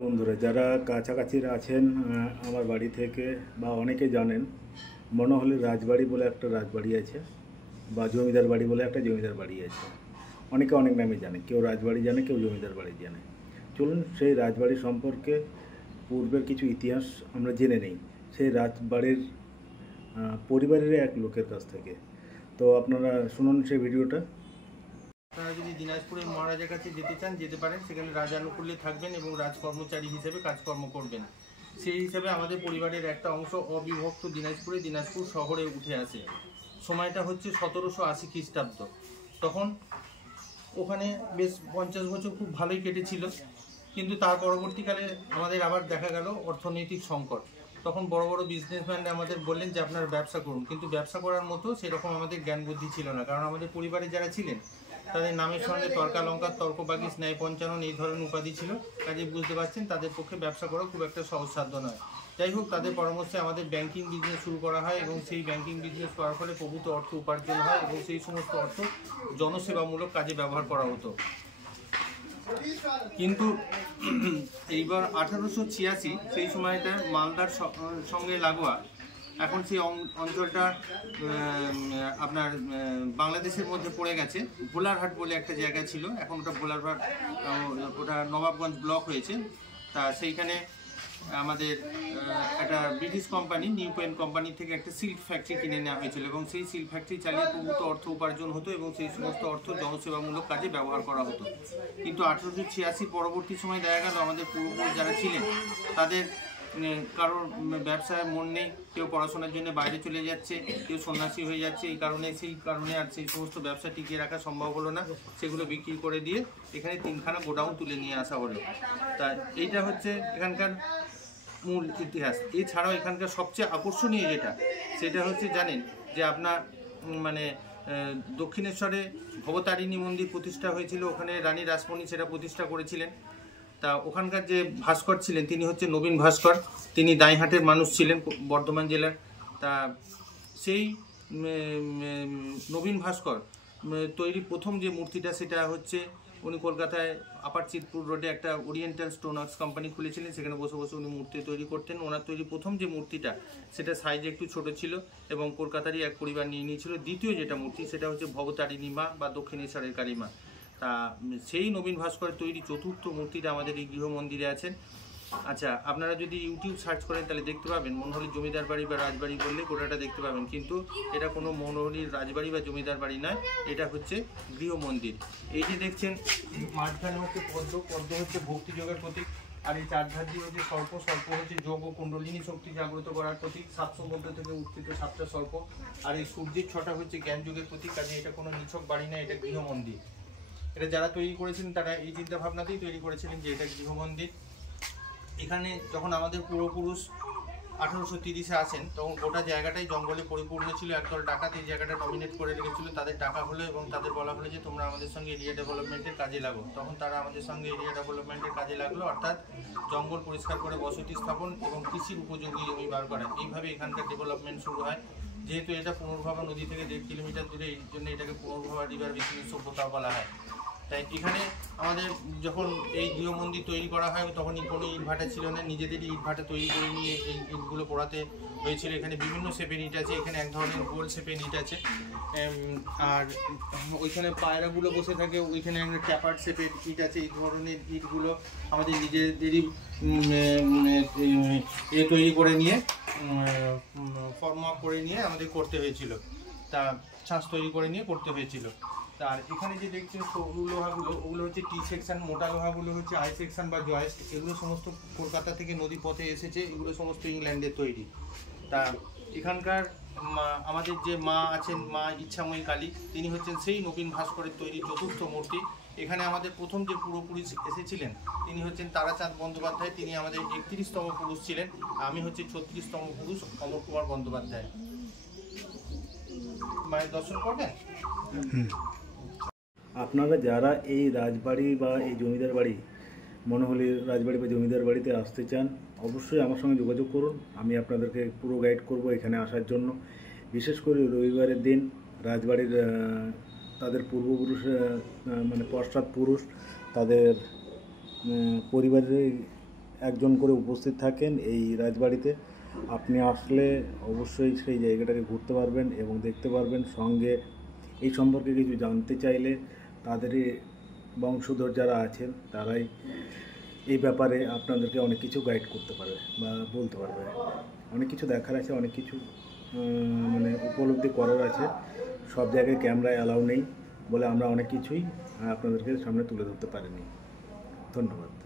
বন্ধুরা যারা কাছাকাছি আছেন আমার বাড়ি থেকে বা অনেকে জানেন, মনোহলের রাজবাড়ি বলে একটা রাজবাড়ি আছে বা জমিদার বাড়ি বলে একটা জমিদার বাড়ি আছে। অনেকে অনেক নামে জানে, কেউ রাজবাড়ি জানে, কেউ জমিদার বাড়ি জানে। চলুন সেই রাজবাড়ি সম্পর্কে পূর্বের কিছু ইতিহাস আমরা জেনে নেই সেই রাজবাড়ির পরিবারের এক লোকের কাছ থেকে। তো আপনারা শুনুন সেই ভিডিওটা। আপনারা যদি দিনাজপুরের মহারাজার কাছে যেতে চান যেতে পারেন, সেখানে রাজানুকূল্যে থাকবেন এবং রাজকর্মচারী হিসেবে কাজকর্ম করবেন। সেই হিসেবে আমাদের পরিবারের একটা অংশ অবিভক্ত দিনাজপুর শহরে উঠে আসে। সময়টা হচ্ছে 1780 খ্রিস্টাব্দ। তখন ওখানে বেশ 50 বছর খুব ভালোই কেটেছিল, কিন্তু তার পরবর্তীকালে আমাদের আবার দেখা গেল অর্থনৈতিক সংকট। তখন বড় বড় বিজনেসম্যান আমাদের বললেন যে আপনারা ব্যবসা করুন, কিন্তু ব্যবসা করার মতো সেরকম আমাদের জ্ঞান বুদ্ধি ছিল না, কারণ আমাদের পরিবারে যারা ছিলেন তাদের নামের সঙ্গে তর্কালঙ্কার, তর্কবাগীশ, ন্যায় পঞ্চানন এই ধরনের উপাধি ছিল। কাজে বুঝতে পারছেন তাদের পক্ষে ব্যবসা করা খুব একটা সহজসাধ্য নয়। যাই হোক, তাদের পরামর্শে আমাদের ব্যাংকিং বিজনেস শুরু করা হয় এবং সেই ব্যাংকিং বিজনেস করার ফলে প্রভূত অর্থ উপার্জন হয় এবং সেই সমস্ত অর্থ জনসেবামূলক কাজে ব্যবহার করা হতো। কিন্তু এইবার 1886 সেই সময়টা মালদার সঙ্গে লাগোয়া, এখন সেই অঞ্চলটা আপনার বাংলাদেশের মধ্যে পড়ে গেছে। ভোলারহাট বলে একটা জায়গা ছিল, এখন ওটা ভোলারহাট, ওটা নবাবগঞ্জ ব্লক হয়েছে। তা সেইখানে আমাদের একটা British company, New Pen company থেকে একটা সিল্ক ফ্যাক্টরি কিনে নেওয়া হয়েছিল এবং সেই সিল্ক ফ্যাক্টরি চালিয়ে প্রভূত অর্থ উপার্জন হতো এবং সেই সমস্ত অর্থ জনসেবামূলক কাজে ব্যবহার করা হতো। কিন্তু 1886 পরবর্তী সময় দেখা গেল আমাদের পূর্বপুরুষ যারা ছিলেন তাদের কারোর ব্যবসায় মন নেই, কেউ পড়াশোনার জন্য বাইরে চলে যাচ্ছে, কেউ সন্ন্যাসী হয়ে যাচ্ছে। সেই কারণে আর সেই সমস্ত ব্যবসা টিকিয়ে রাখা সম্ভব হলো না। সেগুলো বিক্রি করে দিয়ে এখানে 3খানা গোডাউন তুলে নিয়ে আসা হলো। তা এইটা হচ্ছে এখানকার মূল ইতিহাস। এছাড়াও এখানকার সবচেয়ে আকর্ষণীয় সেটা হচ্ছে জানেন যে আপনার দক্ষিণেশ্বরে ভবতারিণী মন্দির প্রতিষ্ঠা হয়েছিল, ওখানে রানী রাসমণি সেটা প্রতিষ্ঠা করেছিলেন। তা ওখানকার যে ভাস্কর ছিলেন তিনি হচ্ছে নবীন ভাস্কর, তিনি দাইহাটের মানুষ ছিলেন, বর্ধমান জেলার। তা সেই নবীন ভাস্কর তৈরি প্রথম যে মূর্তিটা সেটা হচ্ছে উনি কলকাতায় আপার চিতপুর রোডে একটা ওরিয়েন্টাল স্টোন ওয়ার্কস কোম্পানি খুলেছিলেন, সেখানে বসে বসে উনি মূর্তি তৈরি করতেন। ওনার তৈরি প্রথম যে মূর্তিটা সেটা সাইজে একটু ছোট ছিল এবং কলকাতারই এক পরিবার নিয়ে নিয়েছিল। দ্বিতীয় যেটা মূর্তি সেটা হচ্ছে ভবতারিণী মা বা দক্ষিণেশ্বরের কালী মা। তা সেই নবীন ভাস্করের তৈরি চতুর্থ মূর্তিটা আমাদের এই গৃহ মন্দিরে আছেন। আচ্ছা, আপনারা যদি ইউটিউব সার্চ করেন তাহলে দেখতে পাবেন মনোহলির জমিদার বাড়ি বা রাজবাড়ি বললে গোটাটা দেখতে পাবেন, কিন্তু এটা কোনো মনোহলির রাজবাড়ি বা জমিদার বাড়ি নয়, এটা হচ্ছে গৃহ মন্দির। এই যে দেখছেন মাঝখানে হচ্ছে পদ্ম হচ্ছে ভক্তিযোগের প্রতীক, আর এই চারধার দিয়ে হচ্ছে সর্প হচ্ছে যোগ ও কুণ্ডলিনী শক্তি জাগ্রত করার প্রতীক। 700 মধ্য থেকে উত্থিত 7টা সর্প, আর এই সূর্যের 6টা হচ্ছে জ্ঞান যুগের প্রতীক। কাজে এটা কোনো নিছক বাড়ি না, এটা গৃহ মন্দির। এটা যারা তৈরি করেছিলেন তারা এই চিন্তা ভাবনাতেই তৈরি করেছিলেন যে এটা গৃহ মন্দির। এখানে যখন আমাদের পূর্বপুরুষ 1830-এ আসেন তখন গোটা জায়গাটাই জঙ্গলে পরিপূর্ণ ছিল। একদল ডাকাত এই জায়গাটা ডমিনেট করে রেখেছিল। তাদের ডাকা হলো এবং তাদের বলা হলো যে তোমরা আমাদের সঙ্গে এরিয়া ডেভেলপমেন্টের কাজে লাগো। তখন তারা আমাদের সঙ্গে এরিয়া ডেভেলপমেন্টের কাজে লাগলো, অর্থাৎ জঙ্গল পরিষ্কার করে বসতি স্থাপন এবং কৃষির উপযোগী জমি বার করা। এইভাবে এখানকার ডেভেলপমেন্ট শুরু হয়। যেহেতু এটা পুনর্ভবা নদী থেকে 1.5 কিলোমিটার দূরে, এই জন্য এটাকে পুনর্ভবা রিভার বেসিনের সভ্যতা বলা হয়। তাই এখানে আমাদের যখন এই গৃহ মন্দির তৈরি করা হয় তখনই কোনো ইটভাটা ছিল না, নিজেদেরই ইটভাটা তৈরি করে নিয়ে এই ইটগুলো পোড়াতে হয়েছিল। এখানে বিভিন্ন শেপের ইট আছে, এখানে এক ধরনের গোল শেপের ইট আছে, আর ওইখানে পায়রাগুলো বসে থাকে, ওইখানে একটা ট্যাপার শেপের ইট আছে। এই ধরনের ইটগুলো আমাদের নিজেদেরই তৈরি করে নিয়ে ফর্ম আপ করে নিয়ে আমাদের করতে হয়েছিল, তা ছাঁচ তৈরি করে নিয়ে করতে হয়েছিল। আর এখানে যে দেখছেন সরু লোহাগুলো, ওগুলো হচ্ছে টি সেকশন, মোটা লোহাগুলো হচ্ছে আই সেকশন বা জয়েস্ট। এগুলো সমস্ত কলকাতা থেকে নদী পথে এসেছে, এগুলো সমস্ত ইংল্যান্ডের তৈরি। তা এখানকার আমাদের যে মা আছেন, মা ইচ্ছাময়ী কালী, তিনি হচ্ছেন সেই নবীন ভাস্করের তৈরি চতুর্থ মূর্তি। এখানে আমাদের প্রথম যে পূর্বপুরুষ এসেছিলেন তিনি হচ্ছেন তারাচাঁদ বন্দ্যোপাধ্যায়, তিনি আমাদের 31তম পুরুষ ছিলেন। আমি হচ্ছে 36তম পুরুষ অমর কুমার বন্দ্যোপাধ্যায়। মায়ের দর্শন করবেন। আপনারা যারা এই রাজবাড়ি বা এই জমিদার বাড়ি, মনোহলির রাজবাড়ি বা জমিদার বাড়িতে আসতে চান অবশ্যই আমার সঙ্গে যোগাযোগ করুন। আমি আপনাদেরকে পুরো গাইড করব এখানে আসার জন্য। বিশেষ করে রবিবারের দিন রাজবাড়ির তাদের পূর্বপুরুষ পশ্চাৎ পুরুষ তাদের পরিবারের একজন করে উপস্থিত থাকেন এই রাজবাড়িতে। আপনি আসলে অবশ্যই সেই জায়গাটাকে ঘুরতে পারবেন এবং দেখতে পারবেন। সঙ্গে এই সম্পর্কে কিছু জানতে চাইলে তাদেরই বংশধর যারা আছেন তারাই এই ব্যাপারে আপনাদেরকে অনেক কিছু গাইড করতে পারবে বা বলতে পারবে। অনেক কিছু দেখার আছে, অনেক কিছু মানে উপলব্ধি করার আছে। সব জায়গায় ক্যামেরায় অ্যালাউ নেই বলে আমরা অনেক কিছুই আপনাদেরকে সামনে তুলে ধরতে পারিনি। ধন্যবাদ।